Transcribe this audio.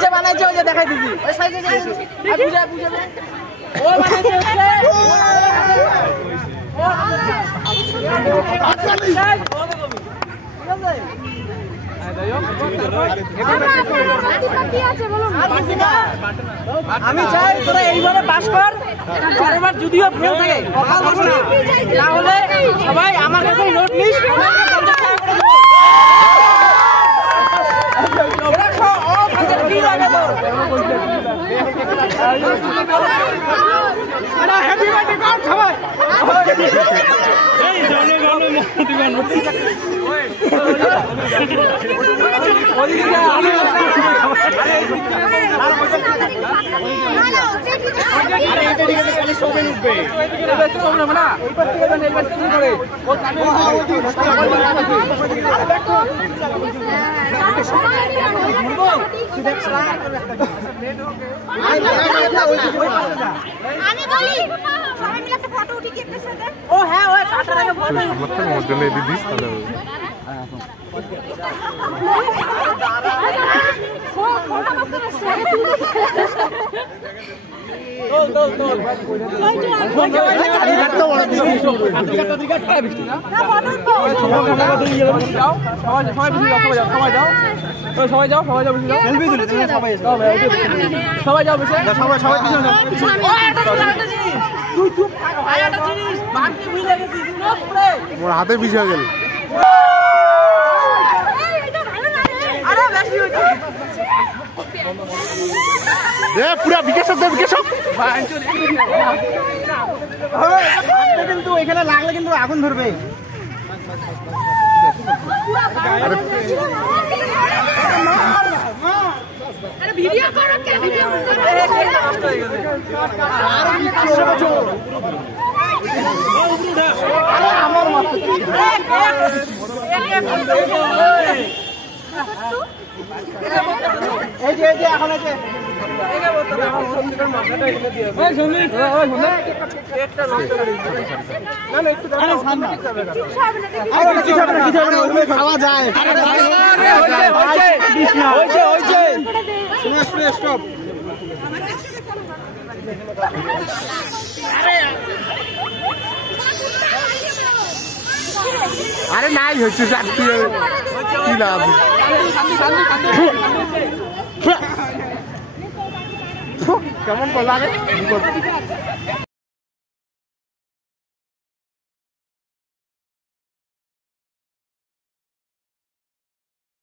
যে বানাইছে ওই যে দেখাই দিছি ওই সাইজে যে বুঝা বুঝা ও বানাইছে আমি চাই তোরা এইভাবে পাস কর পরেরবার যদিও ফেল থাকে তাহলে সবাই আমার কাছে নোট নিস আমি বলি সবাই মিলে একটা ফটো উঠি কি একটা সাথে ও হ্যাঁ ওই কাটার আগে ফটো সামলাতে মজা নেই দিদিস তাহলে মোর হাতে বিষয় গেল পুরা বিকাশ কিন্তু এখানে লাগলে কিন্তু আগুন ধরবে ভিডিও করো কে ভিডিও আমার মত এই যে এখন এই যে খাওয়া যায় আরে নাই হচ্ছে চাকরি কি লাভ কেমন লাগে